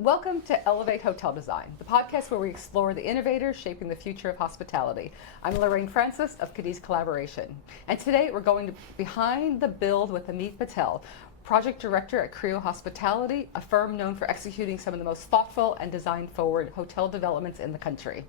Welcome to Elevate Hotel Design, the podcast where we explore the innovators shaping the future of hospitality. I'm Lorraine Francis of Cadiz Collaboration, and today we're going behind the build with Amit Patel, Project Director at Creo Hospitality, a firm known for executing some of the most thoughtful and design-forward hotel developments in the country.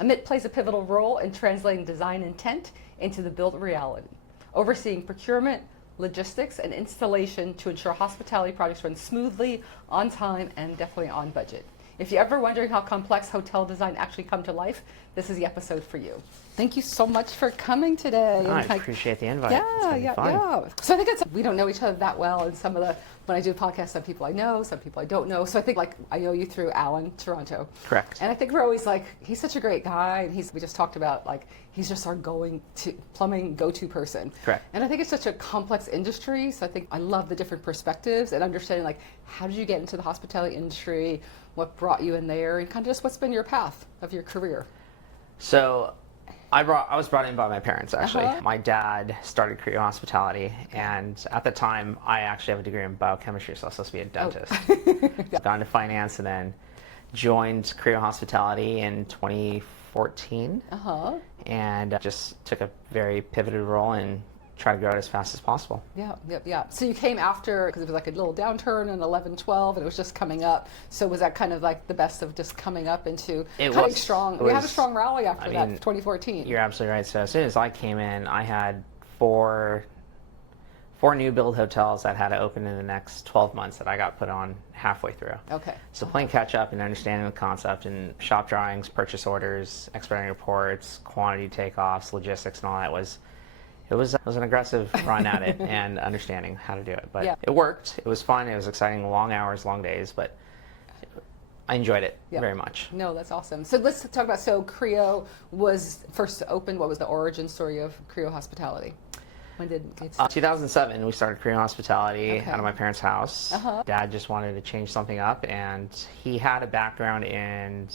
Amit plays a pivotal role in translating design intent into the built reality, overseeing procurement, logistics, and installation to ensure hospitality projects run smoothly, on time, and definitely on budget. If you're ever wondering how complex hotel design actually come to life, this is the episode for you. Thank you so much for coming today. I appreciate the invite. Yeah. So I think we don't know each other that well, and when I do podcasts, some people I know, some people I don't know. So I think I know you through Alan, Toronto. Correct. And I think we're always he's such a great guy, and we just talked about he's just our plumbing go-to person. Correct. And I think it's such a complex industry, so I think I love the different perspectives and understanding how did you get into the hospitality industry, what brought you in there, and kind of just what's been your path of your career. So I was brought in by my parents, actually. Uh-huh. My dad started Creo Hospitality, and at the time, I actually have a degree in biochemistry, so I was supposed to be a dentist. Got into finance and then joined Creo Hospitality in 2014. Uh-huh. And just took a very pivoted role and tried to grow it as fast as possible. Yeah. So you came after, because it was a little downturn in 11, 12, and it was just coming up. So was that kind of the best of just coming up into strong? We had a strong rally after that, 2014. You're absolutely right. So as soon as I came in, I had four new build hotels that had to open in the next 12 months that I got put on halfway through. Okay. So playing catch up and understanding the concept and shop drawings, purchase orders, expediting reports, quantity takeoffs, logistics, and all that was an aggressive run at it and understanding how to do it. But It worked. It was fun. It was exciting. Long hours, long days, but I enjoyed it very much. No, that's awesome. So let's talk about, Creo was first opened. What was the origin story of Creo Hospitality? When did it start? 2007, we started Creo Hospitality out of my parents' house. Uh-huh. Dad just wanted to change something up, and he had a background in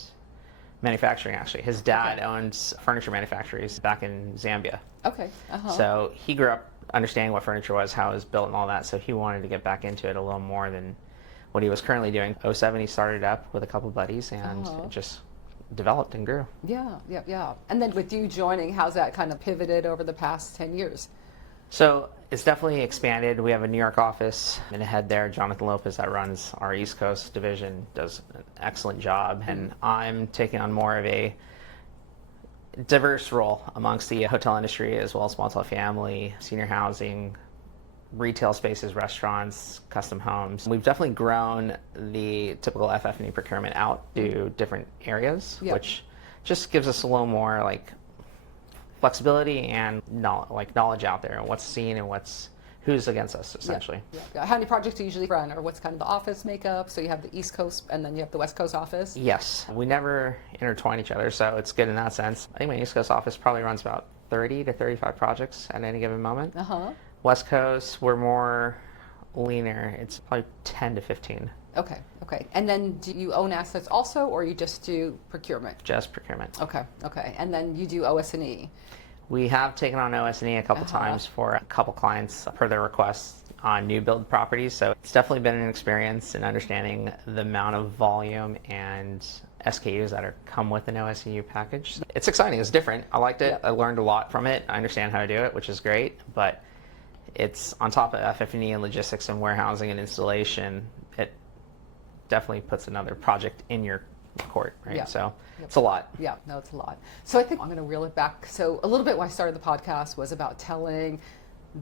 manufacturing, actually. His dad owns furniture manufacturers back in Zambia. Okay. Uh-huh. So he grew up understanding what furniture was, how it was built, and all that, so he wanted to get back into it a little more than what he was currently doing. 2007, he started up with a couple buddies, and it just developed and grew. Yeah. And then with you joining, how's that kind of pivoted over the past 10 years? So it's definitely expanded. We have a New York office, and a head there, Jonathan Lopez, that runs our East Coast division, does an excellent job. And I'm taking on more of a diverse role amongst the hotel industry, as well as multifamily, senior housing, retail spaces, restaurants, custom homes. We've definitely grown the typical FF&E procurement out to different areas, which just gives us a little more flexibility and knowledge out there and what's seen and who's against us, essentially. Yeah. How many projects do you usually run, or what's kind of the office makeup? So you have the East Coast and then you have the West Coast office? Yes. We never intertwine each other, so it's good in that sense. I think my East Coast office probably runs about 30 to 35 projects at any given moment. Uh-huh. West Coast, we're more leaner. It's probably 10 to 15. Okay. And then do you own assets also, or you just do procurement? Just procurement. Okay. And then you do OS&E? We have taken on OS&E a couple times for a couple clients per their requests on new build properties. So it's definitely been an experience in understanding the amount of volume and SKUs that come with an OS&E package. It's exciting. It's different. I liked it. I learned a lot from it. I understand how to do it, which is great. But it's on top of FF&E and logistics and warehousing and installation. It definitely puts another project in your court, right? Yeah. So it's a lot. Yeah, no, it's a lot. So I think I'm going to reel it back. So a little bit why I started the podcast was about telling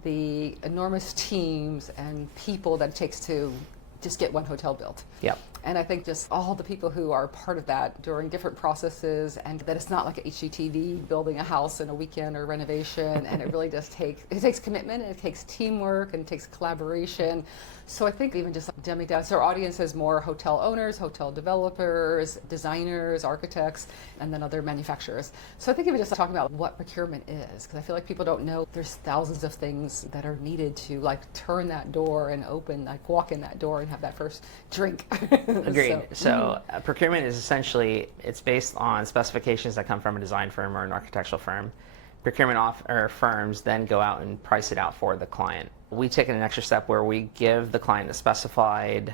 the enormous teams and people that it takes to just get one hotel built. Yep. And I think just all the people who are part of that during different processes, and that it's not like a HGTV building a house in a weekend or renovation, and it really does takes commitment, and it takes teamwork, and it takes collaboration. So I think even just dumbing down, so our audience is more hotel owners, hotel developers, designers, architects, and then other manufacturers. So I think even just talking about what procurement is, because I feel like people don't know there's thousands of things that are needed to turn that door and open, walk in that door and have that first drink. Agreed. So procurement is essentially, it's based on specifications that come from a design firm or an architectural firm. Procurement firms then go out and price it out for the client. We take it an extra step where we give the client a specified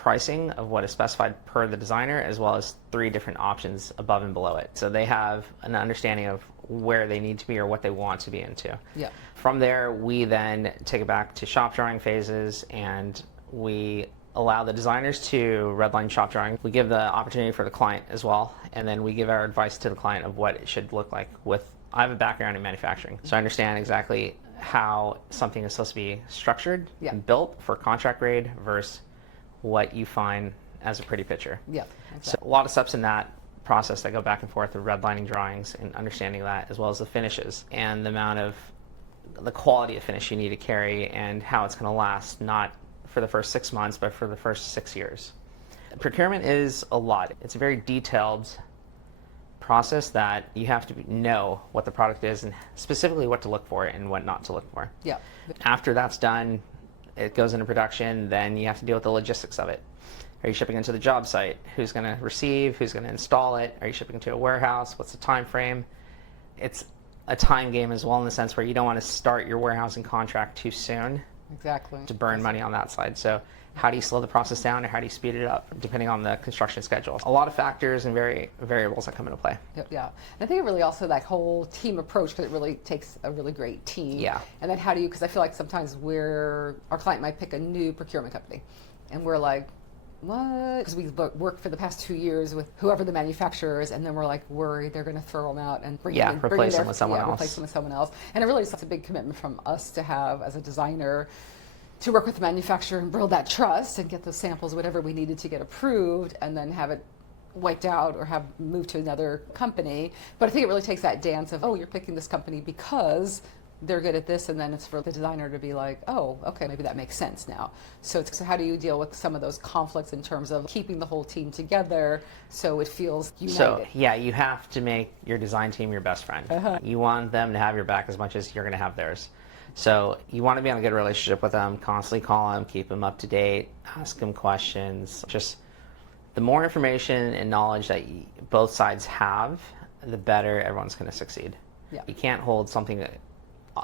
pricing of what is specified per the designer, as well as 3 different options above and below it. So they have an understanding of where they need to be or what they want to be into. Yeah. From there, we then take it back to shop drawing phases, and we allow the designers to redline shop drawing. We give the opportunity for the client as well, and then we give our advice to the client of what it should look like. I have a background in manufacturing, so I understand exactly how something is supposed to be structured and built for contract grade versus what you find as a pretty picture. Yeah. So a lot of steps in that process that go back and forth, the redlining drawings and understanding that, as well as the finishes and the quality of finish you need to carry and how it's going to last, not for the first 6 months, but for the first 6 years. Procurement is a lot. It's a very detailed process that you have to know what the product is and specifically what to look for and what not to look for. Yeah. After that's done, it goes into production, then you have to deal with the logistics of it. Are you shipping into the job site? Who's going to receive? Who's going to install it? Are you shipping into a warehouse? What's the time frame? It's a time game as well, in the sense where you don't want to start your warehousing contract too soon. Exactly. To burn money on that side. So how do you slow the process down, or how do you speed it up, depending on the construction schedule? A lot of factors and variables that come into play. Yep, yeah. And I think it really also that whole team approach, because it really takes a really great team. Yeah. And then how do you, because I feel like sometimes our client might pick a new procurement company, and we're like, what? Because we worked for the past 2 years with whoever the manufacturer is, and then we're like worried they're going to throw them out and replace them with someone else. Replace them with someone else. And it really is such a big commitment from us to have as a designer to work with the manufacturer and build that trust and get those samples, whatever we needed to get approved, and then have it wiped out or have moved to another company. But I think it really takes that dance of, oh, you're picking this company because they're good at this, and then it's for the designer to be like, oh, okay, maybe that makes sense now. So how do you deal with some of those conflicts in terms of keeping the whole team together so it feels united? So yeah, you have to make your design team your best friend. You want them to have your back as much as you're going to have theirs. So you want to be on a good relationship with them, constantly call them, keep them up to date, ask them questions. Just the more information and knowledge that both sides have, the better everyone's going to succeed. Yeah. You can't hold something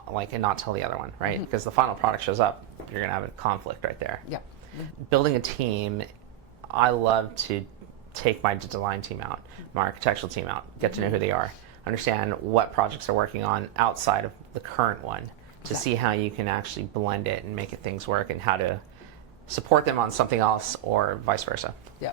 and not tell the other one, right? Because the final product shows up, you're going to have a conflict right there. Yeah. Building a team, I love to take my design team out, my architectural team out, get to know who they are, understand what projects they're working on outside of the current one, to see how you can actually blend it and make things work, and how to support them on something else or vice versa. Yeah.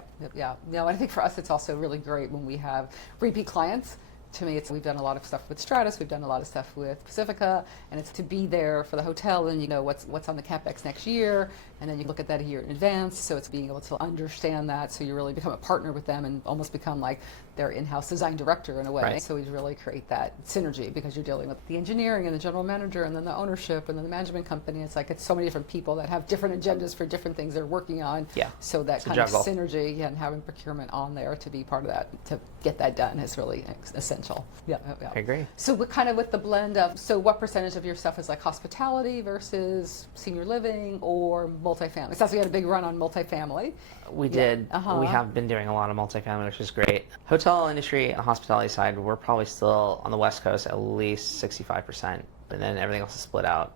No, I think for us it's also really great when we have repeat clients. To me, we've done a lot of stuff with Stratus, we've done a lot of stuff with Pacifica, and it's to be there for the hotel, and you know what's on the CapEx next year, and then you look at that a year in advance, so it's being able to understand that, so you really become a partner with them and almost become like their in-house design director in a way. Right. So we really create that synergy, because you're dealing with the engineering and the general manager and then the ownership and then the management company. It's so many different people that have different agendas for different things they're working on. Yeah. So that It's a kind of juggle. synergy, and having procurement on there to be part of that, to get that done, is really essential. Yeah. I agree. So what kind of with the blend of, so what percentage of your stuff is like hospitality versus senior living or multifamily? Sounds like you had a big run on multifamily. We did. We have been doing a lot of multifamily, which is great. Hotel industry, hospitality side, we're probably still on the West Coast at least 65%, and then everything else is split out,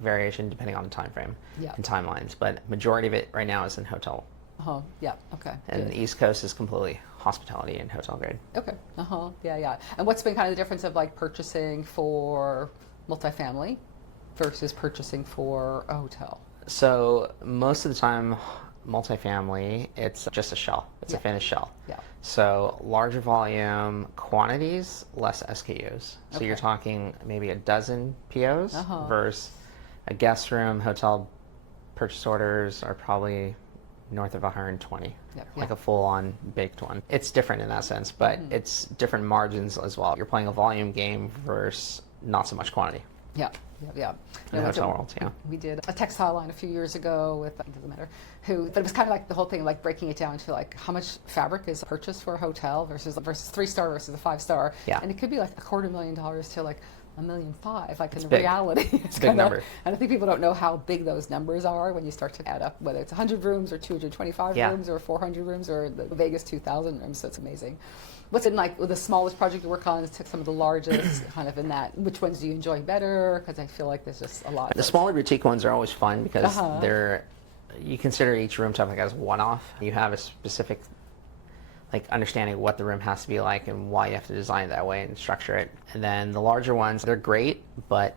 variation depending on the time frame and timelines. But majority of it right now is in hotel. Yeah. Okay. And Good. the East Coast is completely hospitality and hotel grade. Okay. Yeah. And what's been kind of the difference of like purchasing for multifamily versus purchasing for a hotel? So most of the time, multifamily, it's just a shell. It's a finished shell. Yeah. So larger volume quantities, less SKUs. So you're talking maybe a dozen POs versus a guest room. Hotel purchase orders are probably north of 120, like a full-on baked one. It's different in that sense, but it's different margins as well. You're playing a volume game versus not so much quantity. Yeah. In the hotel world, We did a textile line a few years ago with, it doesn't matter who, but it was kind of like the whole thing, like breaking it down to like how much fabric is purchased for a hotel versus 3-star versus a 5-star. Yeah. And it could be like $250,000 to like $1.5 million. Like in big. reality, It's a big number. And I think people don't know how big those numbers are when you start to add up, whether it's 100 rooms or 225 rooms or 400 rooms or the Vegas 2,000 rooms. So it's amazing. What's it like with the smallest project you work on to some of the largest kind of in that? Which ones do you enjoy better? Because I feel like there's just a lot. The smaller boutique ones are always fun because you consider each room type like as one-off. You have a specific like understanding what the room has to be like and why you have to design it that way and structure it. And then the larger ones, they're great, but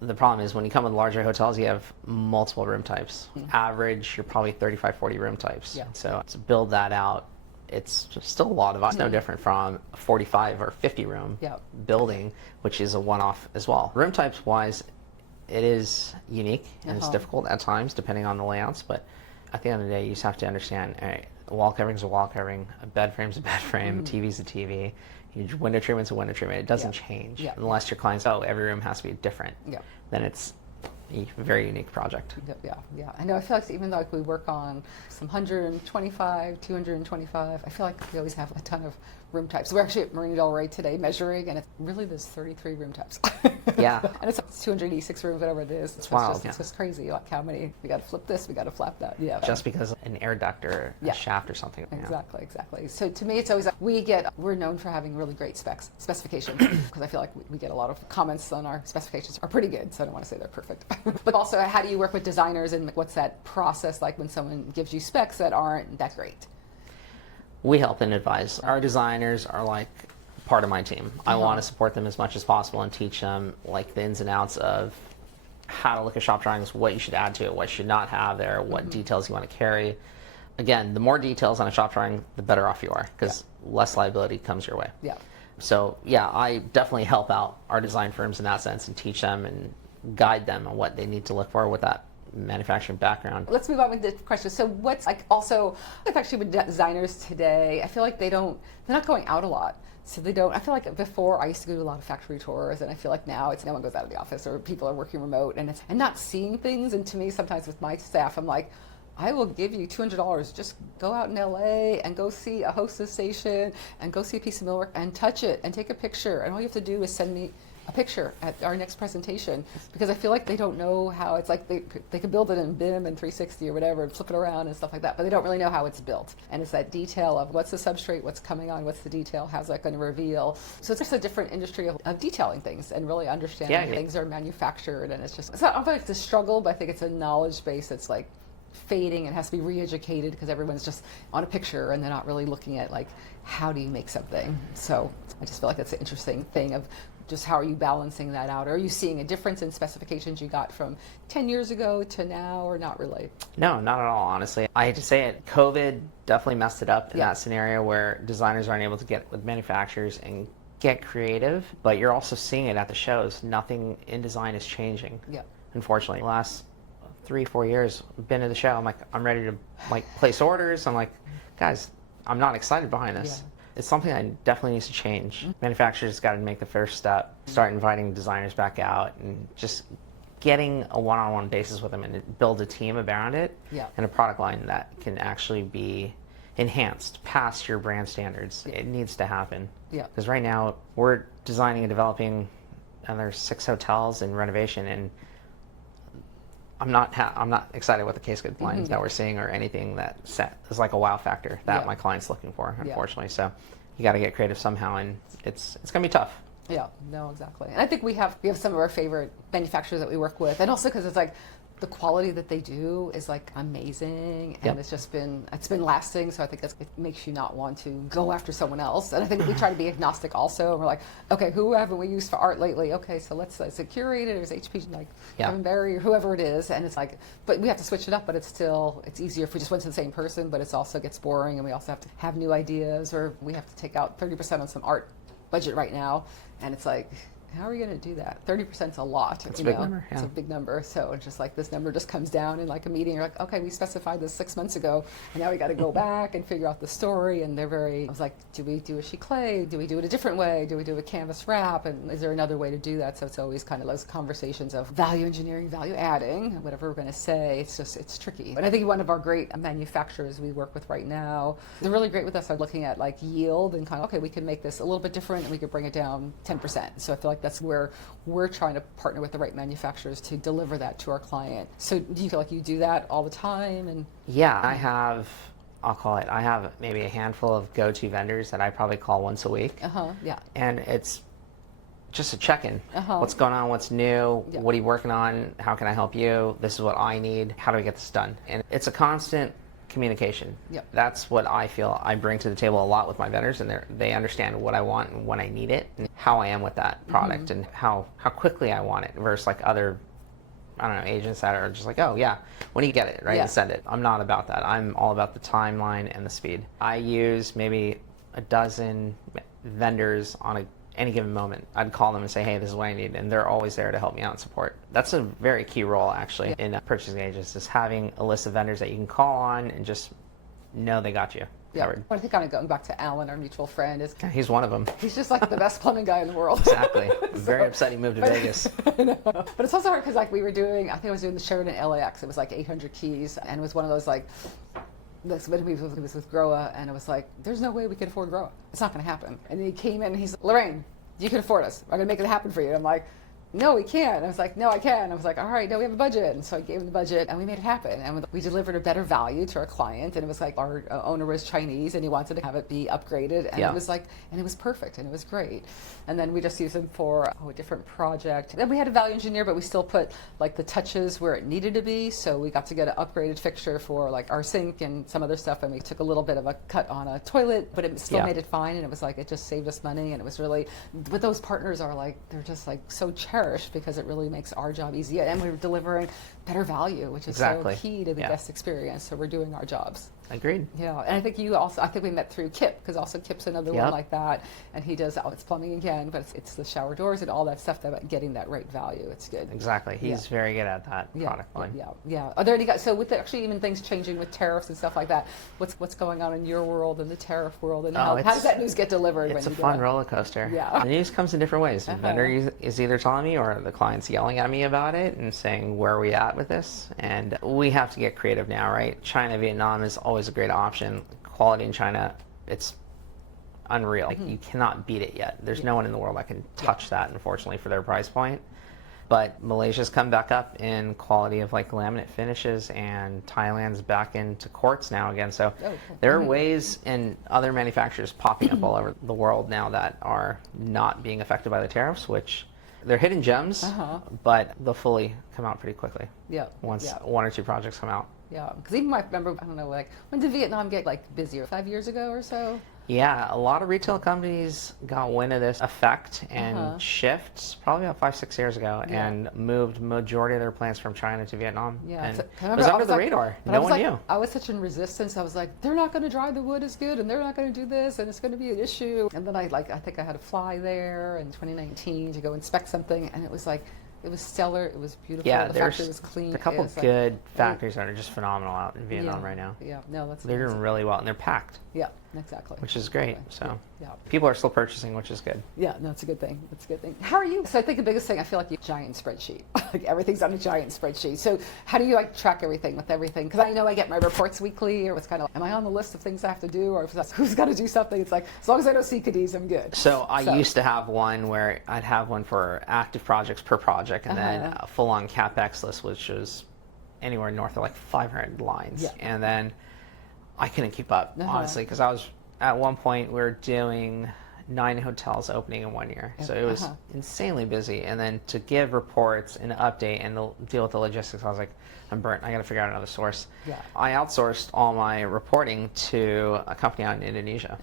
the problem is when you come with larger hotels, you have multiple room types. Average, you're probably 35, 40 room types. Yeah. So to build that out, it's just still a lot of It's no different from a 45 or 50 room building, which is a one-off as well. Room types wise, it is unique and it's difficult at times depending on the layouts, but at the end of the day, you just have to understand, all right, a wall covering is a wall covering, a bed frame is a bed frame, a TV is a TV, window treatment is a window treatment. It doesn't change unless your clients, every room has to be different. Then it's a very unique project. Yeah. I know. I feel like even though we work on some 125, 225, I feel like we always have a ton of room types. We're actually at Marina Del Rey today measuring, and it's really there's 33 room types. Yeah. And it's 286 rooms, whatever it is. It's wild. It's just crazy. Like how many, we got to flip this, we got to flap that. Yeah. Just because an air duct or a shaft or something. Exactly. So to me, it's always, we're known for having really great specifications, because I feel like we get a lot of comments on our specifications are pretty good, so I don't want to say they're perfect. But also, how do you work with designers, and what's that process like when someone gives you specs that aren't that great? We help and advise. Our designers are like part of my team. I want to support them as much as possible and teach them like the ins and outs of how to look at shop drawings, what you should add to it, what you should not have there, what details you want to carry. Again, the more details on a shop drawing, the better off you are, because less liability comes your way. So I definitely help out our design firms in that sense and teach them and guide them on what they need to look for with that manufacturing background. Let's move on with the question. So what's like also, actually with designers today, I feel like they're not going out a lot. So they don't, I feel like before I used to go to a lot of factory tours, and I feel like now it's no one goes out of the office or people are working remote and not seeing things. And to me, sometimes with my staff, I'm like, I will give you $200. Just go out in LA and go see a hostess station and go see a piece of millwork and touch it and take a picture. And all you have to do is send me a picture at our next presentation, because I feel like they don't know how it's like they could build it in BIM and 360 or whatever and flip it around and stuff like that, but they don't really know how it's built. And it's that detail of what's the substrate, what's coming on, what's the detail, how's that going to reveal. So it's just a different industry of detailing things and really understanding how things are manufactured. And it's not, I don't think it's a struggle, but I think it's a knowledge base that's like fading and has to be re-educated, because everyone's just on a picture and they're not really looking at like how do you make something. So I just feel like that's an interesting thing of just how are you balancing that out? Are you seeing a difference in specifications you got from 10 years ago to now, or not really? No, not at all, honestly. I hate to say it, COVID definitely messed it up in that scenario where designers aren't able to get with manufacturers and get creative, but you're also seeing it at the shows. Nothing in design is changing, unfortunately. The last 3-4 years, I've been to the show, I'm like, I'm ready to like place orders. I'm like, guys, I'm not excited behind this. It's something that definitely needs to change. Manufacturers got to make the first step, start inviting designers back out and just getting a one-on-one basis with them and build a team around it and a product line that can actually be enhanced past your brand standards. It needs to happen. Because right now we're designing and developing, and there's 6 hotels in renovation, and I'm not excited with the case good lines that we're seeing or anything that is like a wow factor that my client's looking for, unfortunately. So you got to get creative somehow, and it's going to be tough. Yeah, no, exactly. And I think we have some of our favorite manufacturers that we work with, and also because it's like the quality that they do is like amazing, and it's been lasting. So I think it makes you not want to go after someone else. And I think we try to be agnostic also. And we're like, okay, who haven't we used for art lately? Okay, so let's is it curated, or is HP like Kevin Barry or whoever it is? And it's like, but we have to switch it up. But it's easier if we just went to the same person. But it's also gets boring, and we also have to have new ideas, or we have to take out 30% on some art budget right now, and it's like, how are we going to do that? 30% is a lot. It's a big number. It's a big number. So it's just like this number just comes down in like a meeting. You're like, okay, we specified this 6 months ago, and now we got to go back and figure out the story. And I was like, do we do a sheet clay? Do we do it a different way? Do we do a canvas wrap? And is there another way to do that? So it's always kind of those conversations of value engineering, value adding, whatever we're going to say. It's tricky. But I think one of our great manufacturers we work with right now, they're really great with us on looking at like yield and kind of, okay, we can make this a little bit different and we could bring it down 10%. So I feel like that's where we're trying to partner with the right manufacturers to deliver that to our client. So do you feel like you do that all the time? And I have maybe a handful of go-to vendors that I probably call once a week. And it's just a check-in. What's going on? What's new? Yeah. What are you working on? How can I help you? This is what I need. How do we get this done? And it's a constant communication. Yep. That's what I feel I bring to the table a lot with my vendors, and they understand what I want and when I need it, and how I am with that product, and how quickly I want it versus like other, I don't know, agents that are just like, oh yeah, when do you get it, right? Yeah. And send it. I'm not about that. I'm all about the timeline and the speed. I use maybe a dozen vendors on any given moment. I'd call them and say, hey, this is what I need, and they're always there to help me out and support. That's a very key role actually in purchasing agents, is having a list of vendors that you can call on and just know they got you covered. I think kind of going back to Alan, our mutual friend, is He's one of them. he's just like the best plumbing guy in the world. Exactly. Very upset he moved to Vegas. I know. But it's also hard because like we were doing, I think I was doing the Sheraton LAX. It was like 800 keys, and it was one of those like, this it was with Groa, and it was like, there's no way we can afford Groa. It's not going to happen. And then he came in and he's, Lorraine, you can afford us. I'm going to make it happen for you. And I'm like, no, we can't. And I was like, no, I can. I was like, all right, no, we have a budget. And so I gave him the budget, and we made it happen. And we delivered a better value to our client. And it was like, our owner was Chinese, and he wanted to have it be upgraded. And it was like, and it was perfect, and it was great. And then we just used him for a different project. Then we had a value engineer, but we still put like the touches where it needed to be. So we got to get an upgraded fixture for like our sink and some other stuff. And we took a little bit of a cut on a toilet, but it still made it fine. And it was like, it just saved us money. And it was really, but those partners are like, they're just like so cherished because it really makes our job easier. And we're delivering better value, which is so key to the guest experience. So we're doing our jobs. Agreed. Yeah, and I think you also, I think we met through Kip, because also Kip's another one like that, and he does, it's plumbing again, but it's the shower doors and all that stuff, that getting that right value. It's good. Exactly. He's very good at that product line. Yeah. Are there any guys, so with actually even things changing with tariffs and stuff like that, what's going on in your world and the tariff world, and how does that news get delivered? It's a fun roller coaster. Yeah. The news comes in different ways. The vendor is either telling me, or the client's yelling at me about it and saying, where are we at with this? And we have to get creative now, right? China, Vietnam is always a great option. Quality in China, it's unreal. Like, you cannot beat it yet. There's no one in the world that can touch that, unfortunately, for their price point. But Malaysia's come back up in quality of like laminate finishes, and Thailand's back into quartz now again. So there are ways, and other manufacturers popping up all over the world now that are not being affected by the tariffs, which they're hidden gems, but they'll fully come out pretty quickly. Once one or two projects come out. Yeah, because even I remember, I don't know, like, when did Vietnam get like busier? 5 years ago or so? Yeah, a lot of retail companies got wind of this effect and shifts probably about 5-6 years ago, and moved majority of their plants from China to Vietnam. And it was under the radar. No one knew. I was such in resistance. I was like, they're not going to dry the wood as good, and they're not going to do this, and it's going to be an issue. And then I think I had to fly there in 2019 to go inspect something, and it was like, it was stellar. It was beautiful. Yeah, the factory was clean. A couple good factories that are just phenomenal out in Vietnam right now. Yeah, no, they're doing really well, and they're packed. Yeah, exactly. Which is great. So people are still purchasing, which is good. Yeah, no, it's a good thing. It's a good thing. How are you? So I think the biggest thing, I feel like you giant spreadsheet. Like everything's on a giant spreadsheet. So how do you like track everything with everything? Because I know I get my reports weekly, or it's kind of, am I on the list of things I have to do, or if that's, who's got to do something? It's like, as long as I don't see Cadiz, I'm good. So I used to have one where I'd have one for active projects per project, and then a full-on CapEx list, which was anywhere north of like 500 lines. And then I couldn't keep up, honestly, because I was, at one point, we were doing 9 hotels opening in 1 year. So it was insanely busy. And then to give reports and update and deal with the logistics, I was like, I'm burnt. I got to figure out another source. I outsourced all my reporting to a company out in Indonesia.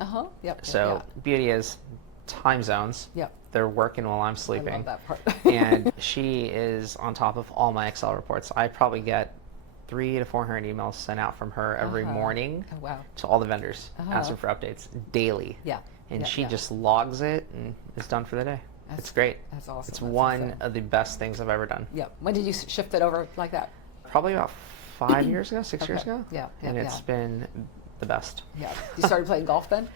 So beauty is time zones. They're working while I'm sleeping. I love that part. And she is on top of all my Excel reports. I probably get 300 to 400 emails sent out from her every morning to all the vendors, asking for updates daily. And she just logs it and is done for the day. It's great. That's awesome. It's one of the best things I've ever done. When did you shift it over like that? Probably about 5 years ago, 6 years ago. And it's been the best. You started playing golf then?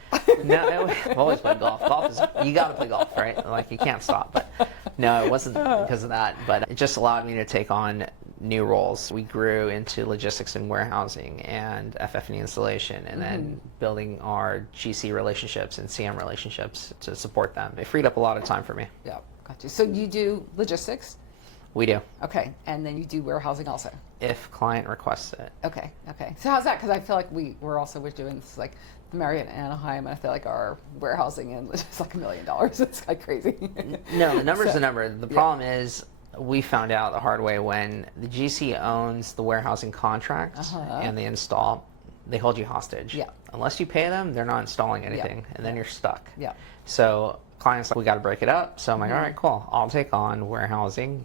No, I've always played golf. Golf is, you got to play golf, right? Like, you can't stop. But no, it wasn't because of that. But it just allowed me to take on new roles. We grew into logistics and warehousing and FF&E installation, and then building our GC relationships and CM relationships to support them. It freed up a lot of time for me. Got you. So you do logistics, We do. Okay, and then you do warehousing also. If client requests it. Okay. So how's that? Because I feel like we're also doing this, like the Marriott in Anaheim, and I feel like our warehousing in is like $1 million. It's like crazy. No, the number's the number. The problem is we found out the hard way when the GC owns the warehousing contract and they install, they hold you hostage. Yeah. Unless you pay them, they're not installing anything, and then you're stuck. Yeah. So clients like, we got to break it up. So I'm like, all right, cool. I'll take on warehousing,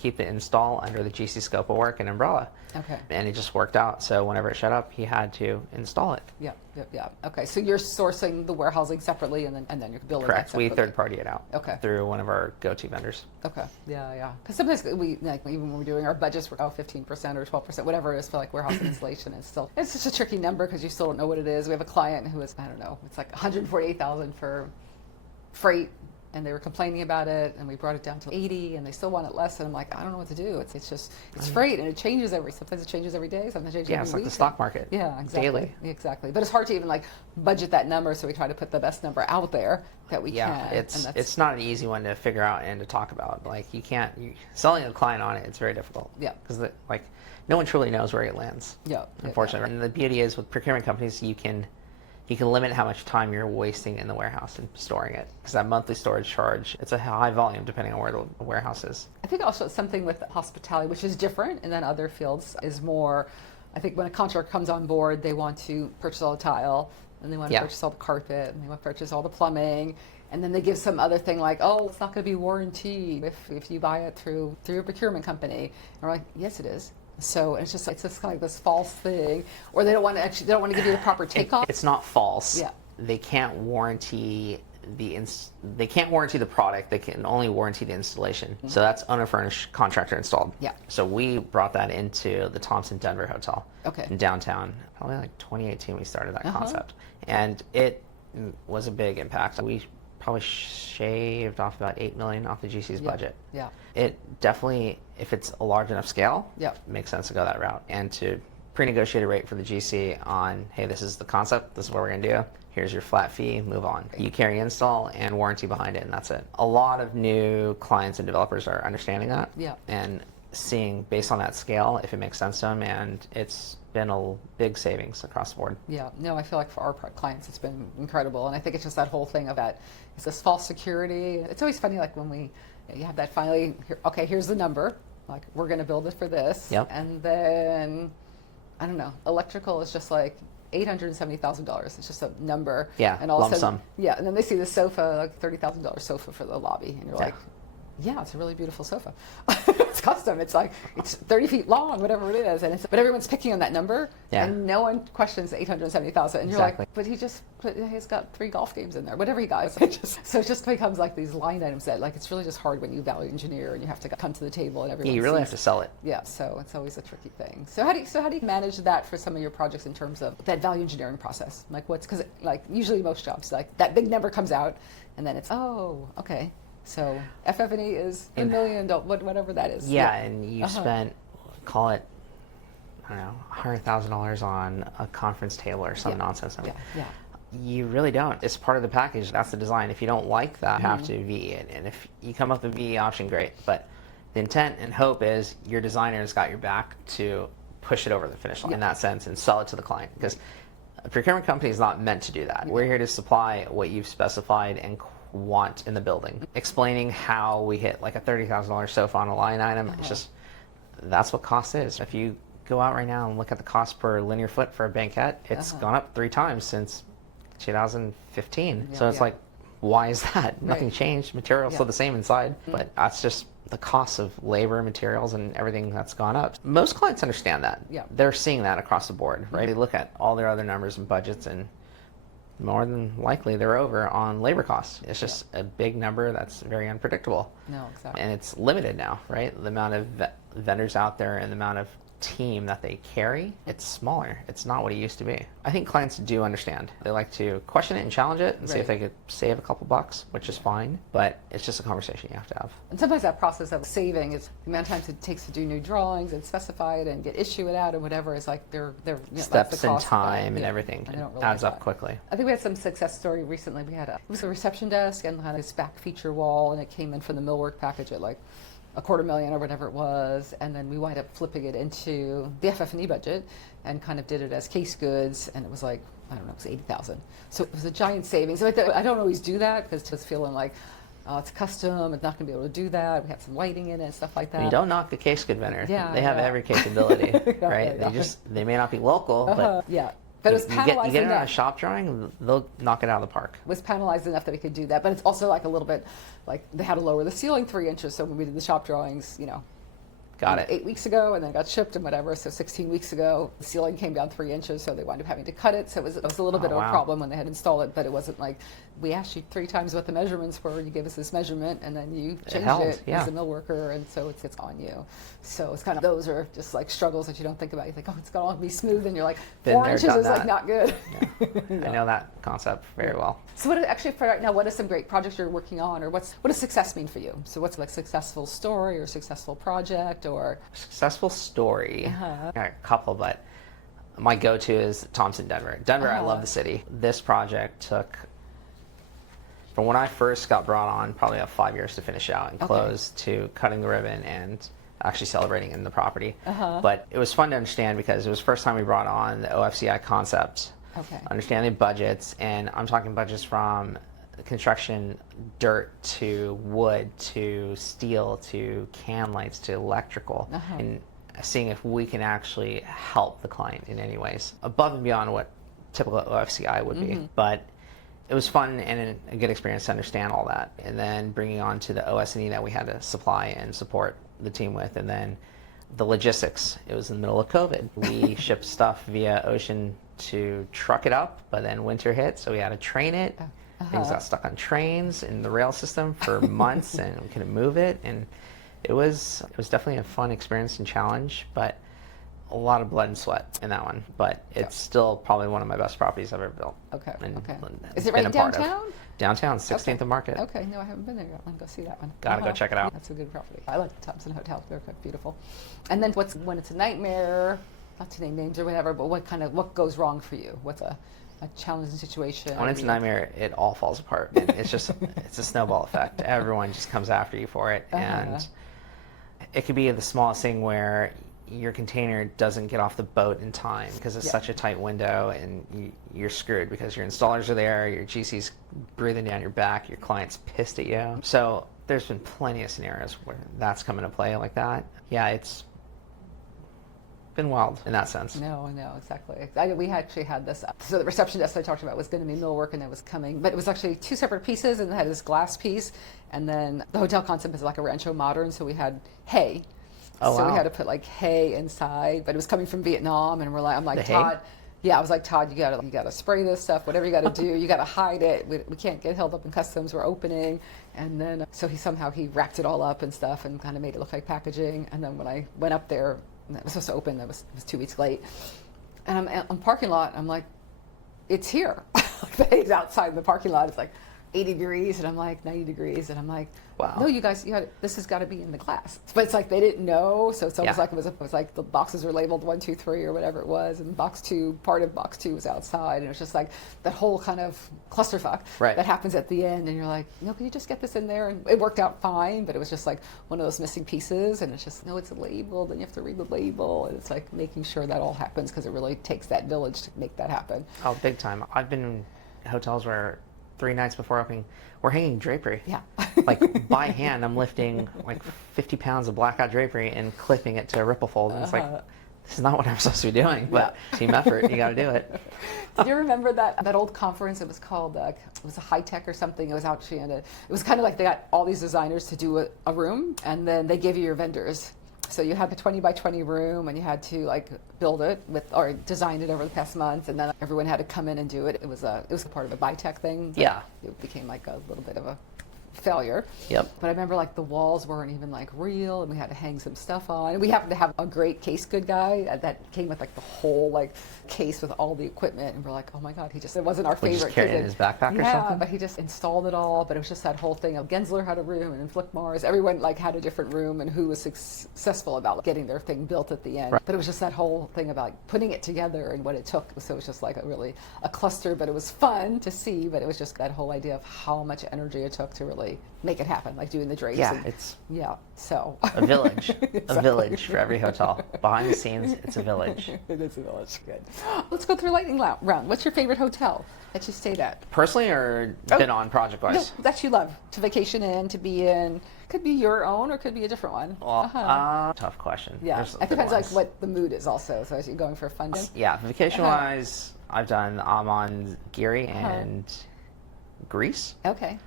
keep the install under the GC scope of work and umbrella. Okay. And it just worked out. So whenever it shut up, he had to install it. Yeah. Okay, so you're sourcing the warehousing separately, and then you're billing. Correct. That We separately. third party it out. Okay. Through one of our go-to vendors. Okay. Yeah. Because sometimes we, like, even when we're doing our budgets, we're 15% or 12%, whatever it is for like warehouse installation. It's just a tricky number because you still don't know what it is. We have a client who is, I don't know, it's like $148,000 for freight, and they were complaining about it, and we brought it down to 80, and they still want it less, and I'm like, I don't know what to do. It's freight, and it changes sometimes it changes every day, sometimes it changes every week. It's like the stock market. Yeah, exactly. Daily. Exactly. But it's hard to even like budget that number, so we try to put the best number out there that we can. It's not an easy one to figure out and to talk about. Like selling a client on it, it's very difficult. Yeah. Because no one truly knows where it lands. Yeah. Unfortunately. And the beauty is with procurement companies, you can limit how much time you're wasting in the warehouse and storing it. Because that monthly storage charge, it's a high volume depending on where the warehouse is. I think also something with hospitality, which is different, and then other fields is more, I think when a contractor comes on board, they want to purchase all the tile, and they want to purchase all the carpet, and they want to purchase all the plumbing, and then they give some other thing like, oh, it's not going to be warranty if you buy it through a procurement company. And we're like, yes, it is. So it's just kind of like this false thing, or they don't want to give you the proper takeoff. It's not false. Yeah. They can't warranty they can't warranty the product. They can only warranty the installation. So that's owner furnished, contractor installed. Yeah. So we brought that into the Thompson Denver Hotel in downtown. Probably like 2018 we started that concept, and it was a big impact. We probably shaved off about $8 million off the GC's budget. Yeah. It definitely, if it's a large enough scale, makes sense to go that route and to pre-negotiate a rate for the GC on, hey, this is the concept, this is what we're going to do. Here's your flat fee, move on. You carry install and warranty behind it, and that's it. A lot of new clients and developers are understanding that and seeing, based on that scale, if it makes sense to them, and it's been a big savings across the board. Yeah, no, I feel like for our clients it's been incredible, and I think it's just that whole thing of that, it's this false security. It's always funny, like when you have that finally, okay, here's the number, like we're going to build it for this, and then, I don't know, electrical is just like $870,000. It's just a number. Yeah, and all lump of a sudden, sum. Yeah, and then they see the sofa, like $30,000 sofa for the lobby, and you're like, yeah, it's a really beautiful sofa. It's custom. It's like it's 30 feet long, whatever it is, but everyone's picking on that number, and no one questions the 870,000. And you're like, but he's got 3 golf games in there, whatever he got. So it just becomes like these line items that, like, it's really just hard when you value engineer and you have to come to the table and everyone. You really have to sell it. Yeah, so it's always a tricky thing. So how do you manage that for some of your projects in terms of that value engineering process? Like because like usually most jobs, like that big number comes out, and then it's okay. So FF&E is $1 million, whatever that is. Yeah, and you spent, call it, I don't know, $100,000 on a conference table or some nonsense. Yeah. You really don't. It's part of the package. That's the design. If you don't like that, you have to VE it. And if you come up with a VE option, great. But the intent and hope is your designer's got your back to push it over the finish line in that sense and sell it to the client. Because a procurement company is not meant to do that. We're here to supply what you've specified and want in the building. Explaining how we hit like a $30,000 sofa on a line item, it's just, that's what cost is. If you go out right now and look at the cost per linear foot for a banquette, it's gone up 3 times since 2015. So it's like, why is that? Nothing changed. Material's still the same inside, but that's just the cost of labor, materials, and everything that's gone up. Most clients understand that. They're seeing that across the board, right? They look at all their other numbers and budgets, and more than likely they're over on labor costs. It's just a big number that's very unpredictable. No, exactly. And it's limited now, right? The amount of vendors out there and the amount of team that they carry, it's smaller. It's not what it used to be. I think clients do understand. They like to question it and challenge it and see if they could save a couple bucks, which is fine, but it's just a conversation you have to have. And sometimes that process of saving is the amount of times it takes to do new drawings and specify it and get issue it out and whatever is like they're steps and time and everything adds up quickly. I think we had some success story recently. It was a reception desk and had this back feature wall, and it came in from the millwork package at like $250,000 or whatever it was, and then we wind up flipping it into the FF&E budget and kind of did it as case goods, and it was like, I don't know, it was 80,000. So it was a giant savings. Like I don't always do that because it's feeling like, oh, it's custom, it's not going to be able to do that. We have some lighting in it and stuff like that. You don't knock a case good vendor. Yeah, they have every capability, right? They may not be local, but yeah. But it was panelized you get it on a enough. shop drawing, they'll knock it out of the park. It was panelized enough that we could do that, but it's also like a little bit like they had to lower the ceiling 3 inches. So when we did the shop drawings, Got it. 8 weeks ago, and then it got shipped and whatever. So 16 weeks ago, the ceiling came down 3 inches, so they wound up having to cut it. So it was a little bit of a problem when they had to install it, but it wasn't like we asked you 3 times what the measurements were. You gave us this measurement, and then you changed it as a mill worker, and so it's on you. So it's kind of those are just like struggles that you don't think about. You think, oh, it's going to be smooth, and you're like, 4 inches is like not good. Yeah. I know that concept very well. So what actually for right now, what are some great projects you're working on, or what does success mean for you? So what's like successful story or successful project or successful story? I got a couple, but my go-to is Thompson, Denver. I love the city. This project took, from when I first got brought on, probably 5 years to finish out and close, to cutting the ribbon and actually celebrating in the property. But it was fun to understand because it was the first time we brought on the OFCI concept. Understanding budgets, and I'm talking budgets from construction, dirt to wood to steel to can lights to electrical, and seeing if we can actually help the client in any ways above and beyond what typical OFCI would be. But it was fun and a good experience to understand all that, and then bringing on to the OS&E that we had to supply and support the team with, and then the logistics. It was in the middle of COVID. We shipped stuff via ocean to truck it up, but then winter hit, so we had to train it. Things got stuck on trains in the rail system for months, and we couldn't move it. And it was definitely a fun experience and challenge, but a lot of blood and sweat in that one. But it's still probably one of my best properties I've ever built. Is it right downtown? Downtown, 16th and Market. Okay, no, I haven't been there yet. I'm going to go see that one. Gotta go check it out. That's a good property. I like the Thompson Hotel. They're quite beautiful. And then when it's a nightmare, not to name names or whatever, but what goes wrong for you? What's a challenging situation? When it's a nightmare, it all falls apart. It's just, it's a snowball effect. Everyone just comes after you for it. And it could be the smallest thing where your container doesn't get off the boat in time because it's such a tight window, and you're screwed because your installers are there, your GC's breathing down your back, your client's pissed at you. So there's been plenty of scenarios where that's come into play like that. Yeah, it's been wild in that sense. No, exactly. We actually had this. So the reception desk I talked about was going to be millwork, and that was coming, but it was actually 2 separate pieces, and it had this glass piece, and then the hotel concept is like a Rancho Modern, so we had hay. So we had to put like hay inside, but it was coming from Vietnam, and I'm like, Todd. Yeah, I was like, Todd, you gotta spray this stuff. Whatever you gotta do, you gotta hide it. We can't get held up in customs. We're opening, and then so he wrapped it all up and stuff, and kind of made it look like packaging. And then when I went up there, and it was supposed to open. It was 2 weeks late, and I'm on parking lot. I'm like, it's here. The hay's outside the parking lot. It's like 80 degrees, and I'm like 90 degrees, and I'm like, wow. No, you guys, this has got to be in the glass. But it's like they didn't know, so it's almost like it was like the boxes were labeled 1, 2, 3 or whatever it was, and part of box 2 was outside, and it was just like that whole kind of clusterfuck that happens at the end, and you're like, no, can you just get this in there? And it worked out fine, but it was just like one of those missing pieces, and it's just, no, it's labeled, and you have to read the label, and it's like making sure that all happens, because it really takes that village to make that happen. Oh, big time. I've been in hotels where 3 nights before opening, we're hanging drapery. Yeah. Like by hand, I'm lifting like 50 pounds of blackout drapery and clipping it to a ripple fold. And it's like, this is not what I'm supposed to be doing, but team effort, you got to do it. Did you remember that old conference? It was called, it was a high tech or something. It was actually it was kind of like they got all these designers to do a room, and then they gave you your vendors. So you had a 20 by 20 room, and you had to like build it or design it over the past month, and then everyone had to come in and do it. It was a part of a Bitech thing. Yeah. It became like a little bit of a failure. Yep. But I remember like the walls weren't even like real, and we had to hang some stuff on. And we happened to have a great case good guy that came with like the whole like case with all the equipment, and we're like, oh my god, it wasn't our favorite. Just carry it in his backpack or something? Yeah, but he just installed it all. But it was just that whole thing of Gensler had a room, and Flick Mars, everyone like had a different room, and who was successful about getting their thing built at the end. Right. But it was just that whole thing about putting it together and what it took. So it was just like a cluster, but it was fun to see. But it was just that whole idea of how much energy it took to really actually make it happen, like doing the drapes. Yeah, and, it's yeah. So a village, a Exactly. village for every hotel. Behind the scenes, it's a village. It is a village. Good. Let's go through lightning round. What's your favorite hotel that you stayed at? Personally, or been on project-wise? No, that you love to vacation in, to be in. Could be your own or could be a different one. Well, tough question. Yeah, There's it depends like ones. what the mood is also. So as you're going for a fun day. Yeah, vacation-wise, I've done Amman, Giri, and Greece. Okay.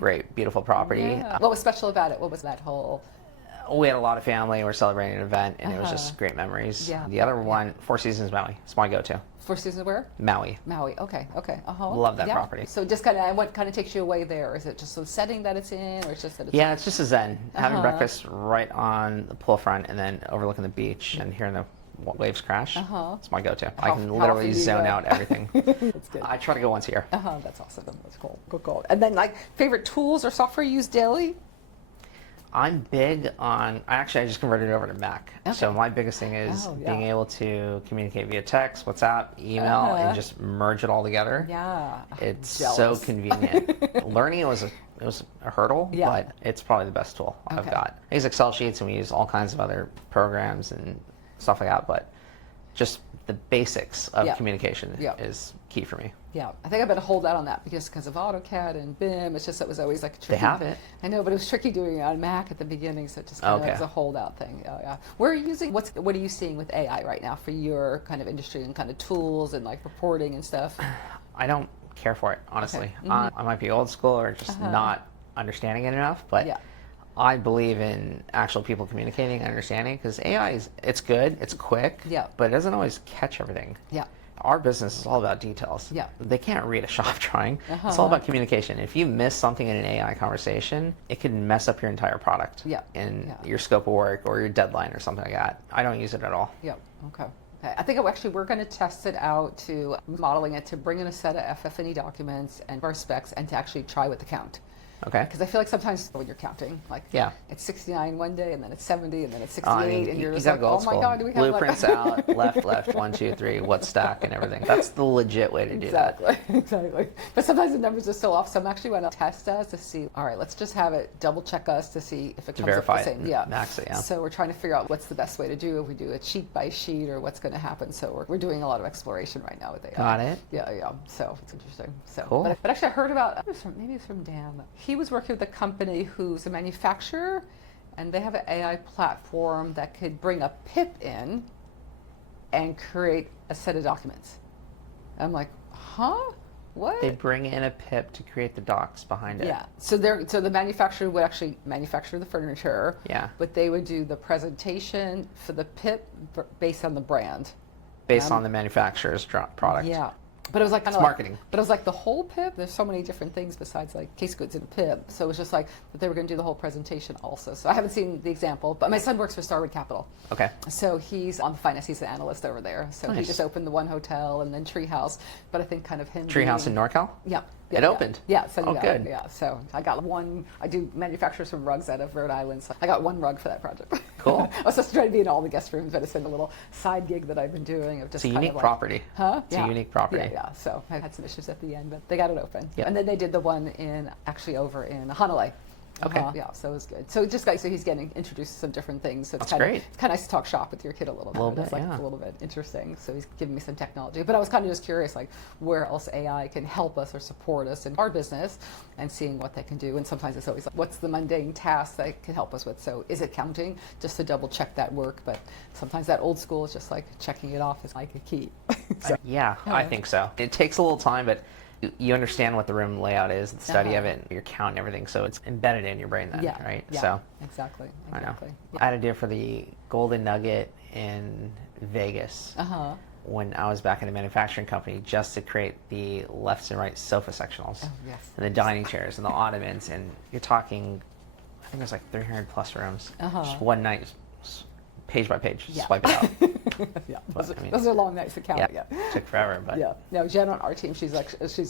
Great, beautiful property. Yeah. What was special about it? What was that whole? We had a lot of family. We were celebrating an event, and it was just great memories. Yeah. The other one, Four Seasons Maui. It's my go-to. Four Seasons where? Maui. Maui. Okay. Love that property. So just kind of, what kind of takes you away there? Is it just the setting that it's in, or it's just that it's? Yeah, it's just a zen. Having breakfast right on the pool front, and then overlooking the beach and hearing the waves crash. It's my go-to. I can literally often do you zone go? out everything. That's good. I try to go once a year. That's awesome. That's cool. Good. And then like favorite tools or software you use daily? I'm big on, I just converted it over to Mac. Okay. So my biggest thing is Oh, yeah. being able to communicate via text, WhatsApp, email, and just merge it all together. Yeah. It's Jealous. so convenient. Learning it was a hurdle, Yeah. but it's probably the best tool I've Okay. got. I use Excel sheets and we use all kinds of other programs and stuff like that, but just the basics of Yeah. communication Yeah. is key for me. Yeah, I think I better hold out on that because of AutoCAD and BIM. It's just it was always like tricky. They have it. I know, but it was tricky doing it on Mac at the beginning, so it just kind of was a holdout thing. Yeah. Where are you using? What are you seeing with AI right now for your kind of industry and kind of tools and like reporting and stuff? I don't care for it, honestly. Okay. I might be old school or just not understanding it enough, but Yeah. I believe in actual people communicating and understanding because AI it's good, it's quick, Yeah. but it doesn't always catch everything. Yeah. Our business is all about details. Yeah. They can't read a shop drawing. It's all about communication. If you miss something in an AI conversation, it can mess up your entire product Yeah. and Yeah. your scope of work or your deadline or something like that. I don't use it at all. Yeah. Okay. I think we're going to test it out to modeling it to bring in a set of FF&E documents and our specs and to actually try with the count. Okay. Because I feel like sometimes when you're counting, like Yeah. it's 69 one day and then it's 70 and then it's 68 I mean, and you're you just gotta like, go oh old my school. God, do we have Blueprints out, left, 1, 2, 3, what stack and everything. That's the legit way to do that. Exactly. But sometimes the numbers are still off. So I'm actually going to test us to see, all right, let's just have it double check us to see if it comes verify up the it same. and max it, yeah. So we're trying to figure out what's the best way to do, if we do it sheet by sheet or what's going to happen. So we're doing a lot of exploration right now with AI. Got it. Yeah. So it's interesting. So, Cool. But actually I heard about, maybe it's from Dan. He was working with a company who's a manufacturer and they have an AI platform that could bring a PIP in and create a set of documents. I'm like, huh? What? They bring in a PIP to create the docs behind it. Yeah. So the manufacturer would actually manufacture the furniture. Yeah. But they would do the presentation for the PIP based on the brand. Based on the manufacturer's product. Yeah. But it was like It's marketing. But it was like the whole PIP. There's so many different things besides like case goods and a PIP. So it was just like that they were going to do the whole presentation also. So I haven't seen the example, but my son works for Starwood Capital. Okay. So he's on finance. He's an analyst over there. So he Nice. just opened the one hotel and then Treehouse. But I think kind of him. Treehouse in NorCal? Yeah. It opened? Yeah. So Oh, yeah, good. Yeah. So I got one. I do manufacture some rugs out of Rhode Island. So I got one rug for that project. Cool. I was just trying to be in all the guest rooms, but it's been a little side gig that I've been doing of just It's a kind of unique like, property. Huh? It's a unique property. Yeah. So I had some issues at the end, but they got it open. Yep. And then they did the one actually over in Honolulu. Okay. Yeah, so it was good. So just so he's getting introduced to some different things. So it's That's great. It's kind of nice to talk shop with your kid a little bit. Little It's bit, like yeah. a little bit interesting. So he's giving me some technology. But I was kind of just curious, like where else AI can help us or support us in our business and seeing what they can do. And sometimes it's always like, what's the mundane task that it can help us with? So is it counting? Just to double check that work. But sometimes that old school is just like checking it off is like a key. So, Yeah, I think so. It takes a little time, but you understand what the room layout is, the study of it, your count and everything, so it's embedded in your brain then, yeah, right? Yeah, So exactly. I know. Yeah. I had to do it for the Golden Nugget in Vegas when I was back in a manufacturing company just to create the left and right sofa sectionals Oh, yes. and the dining chairs and the ottomans, and you're talking, I think it was like 300 plus rooms. Just one night, just page by page, Yeah. swipe it out. Yeah, But, I mean, those are long nights of counting. yeah, Yeah. took forever, but Yeah, no, Jen on our team, she's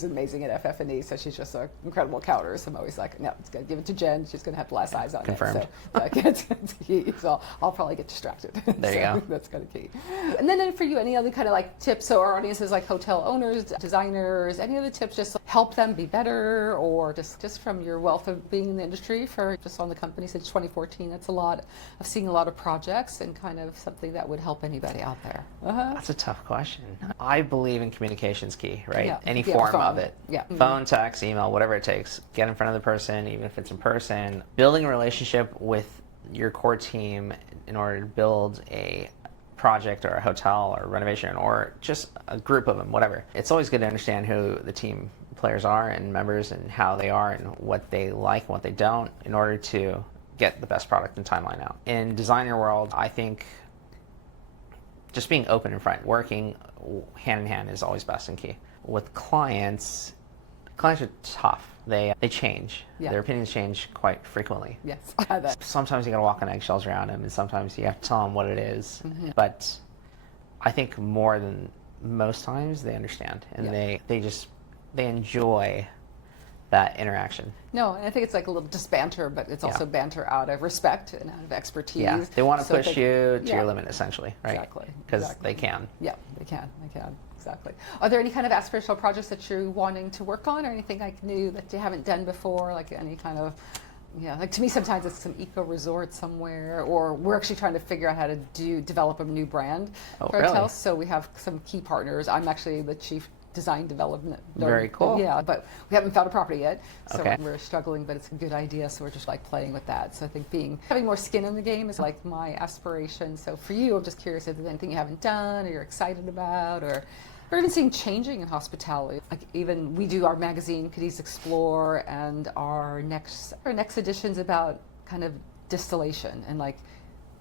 amazing at FF&E, so she's just an incredible counter. So I'm always like, no, it's gonna give it to Jen. She's gonna have the last eyes on Confirmed. it. So it's key. So I'll probably get distracted. There you go. That's kind of key. And then for you, any other kind of like tips? So our audience is like hotel owners, designers. Any other tips just to help them be better, or just from your wealth of being in the industry for just on the company since 2014? That's a lot of seeing a lot of projects and kind of something that would help anybody out there. that's a tough question. I believe in communication's key, right? Yeah. Any Yeah, form phone. of it. Yeah. Phone, text, email, whatever it takes. Get in front of the person, even if it's in person. Building a relationship with your core team in order to build a project or a hotel or renovation or just a group of them, whatever. It's always good to understand who the team players are and members and how they are and what they like and what they don't in order to get the best product and timeline out. In designer world, I think just being open and front, working hand in hand is always best and key. With clients are tough. They change. Yeah. Their opinions change quite frequently. Yes, I had that. Sometimes you gotta walk on eggshells around them, and sometimes you have to tell them what it is. But I think more than most times they understand, and Yeah. they enjoy that interaction. No, and I think it's like a little just banter, but it's also banter out of respect and out of expertise. Yeah, they want to So push you to yeah. your limit, essentially, right? Exactly. Because Exactly. they can. Yeah, they can. Exactly. Are there any kind of aspirational projects that you're wanting to work on, or anything like new that you haven't done before, like any kind of, like to me sometimes it's some eco resort somewhere, or we're actually trying to figure out how to develop a new brand Oh, for really? hotels. So we have some key partners. I'm actually the chief design development. Very cool. Yeah, but we haven't found a property yet, so Okay. we're struggling, but it's a good idea, so we're just like playing with that. So I think having more skin in the game is like my aspiration. So for you, I'm just curious if there's anything you haven't done or you're excited about, or even seeing changing in hospitality. Like even we do our magazine, Cadiz Explore, and our next edition's about kind of distillation and like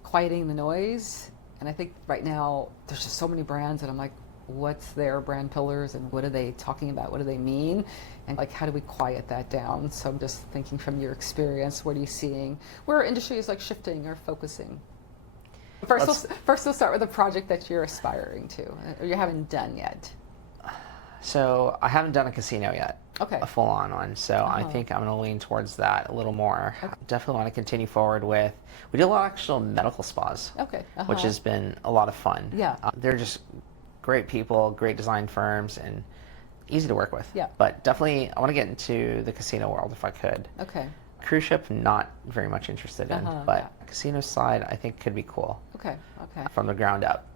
quieting the noise. And I think right now there's just so many brands that I'm like, what's their brand pillars and what are they talking about? What do they mean? And like, how do we quiet that down? So I'm just thinking from your experience, what are you seeing? Where our industry is like shifting or focusing? First we'll start with a project that you're aspiring to or you haven't done yet. So I haven't done a casino yet. Okay. A full-on one. So I think I'm going to lean towards that a little more. Definitely want to continue forward with. We do a lot of actual medical spas. Okay. Which has been a lot of fun. Yeah. They're just great people, great design firms, and easy to work with. Yeah. But definitely, I want to get into the casino world if I could. Okay. Cruise ship, not very much interested in, but yeah. casino side, I think could be cool. Okay. From the ground up,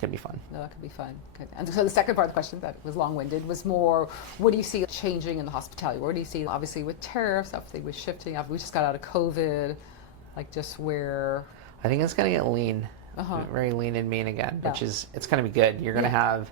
could be fun. No, that could be fun. Good. And so the second part of the question that was long-winded was more, what do you see changing in the hospitality? What do you see, obviously, with tariffs, obviously with shifting? We just got out of COVID, like just where... I think it's going to get lean, very lean and mean again, which is, it's going to be good. You're going to have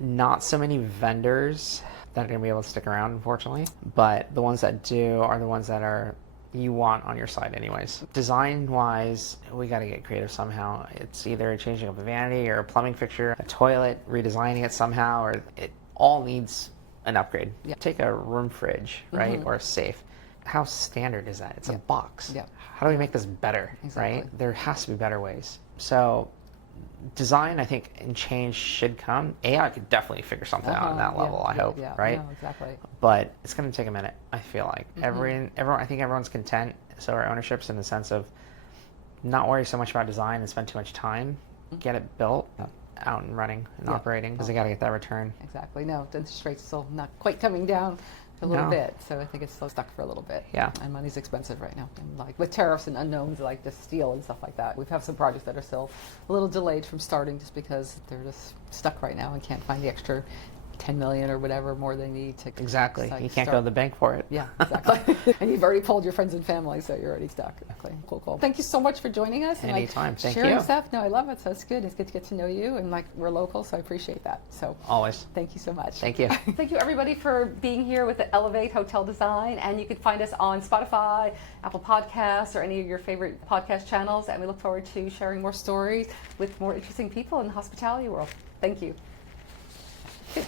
not so many vendors that are going to be able to stick around, unfortunately, but the ones that do are the ones that are you want on your side anyways. Design-wise, we got to get creative somehow. It's either changing up a vanity or a plumbing fixture, a toilet, redesigning it somehow, or it all needs an upgrade. Yeah. Take a room fridge, right, or a safe. How standard is that? It's a box. Yeah. How do we make this better, Exactly. right? There has to be better ways. So design, I think, and change should come. AI could definitely figure something out on that level, I hope, right? No, exactly. But it's going to take a minute, I feel like. Everyone, I think everyone's content, so our ownership's in the sense of not worry so much about design and spend too much time. Get it built, out and running and operating, because they got to get that return. Exactly. No, the interest rate's still not quite coming down a little No. bit, so I think it's still stuck for a little bit. Yeah. And money's expensive right now. And like with tariffs and unknowns like the steel and stuff like that, we've had some projects that are still a little delayed from starting just because they're just stuck right now and can't find the extra 10 million or whatever more they need to Exactly. like, You can't go to the bank for it. Yeah, exactly. And you've already pulled your friends and family, so you're already stuck. Exactly. Cool. Thank you so much for joining us. And Anytime. like, Thank sharing you. stuff. No, I love it. So it's good. It's good to get to know you. And like, we're local, so I appreciate that. So Always. thank you so much. Thank you. Thank you, everybody, for being here with the Elevate Hotel Design. And you can find us on Spotify, Apple Podcasts, or any of your favorite podcast channels. And we look forward to sharing more stories with more interesting people in the hospitality world. Thank you. Good.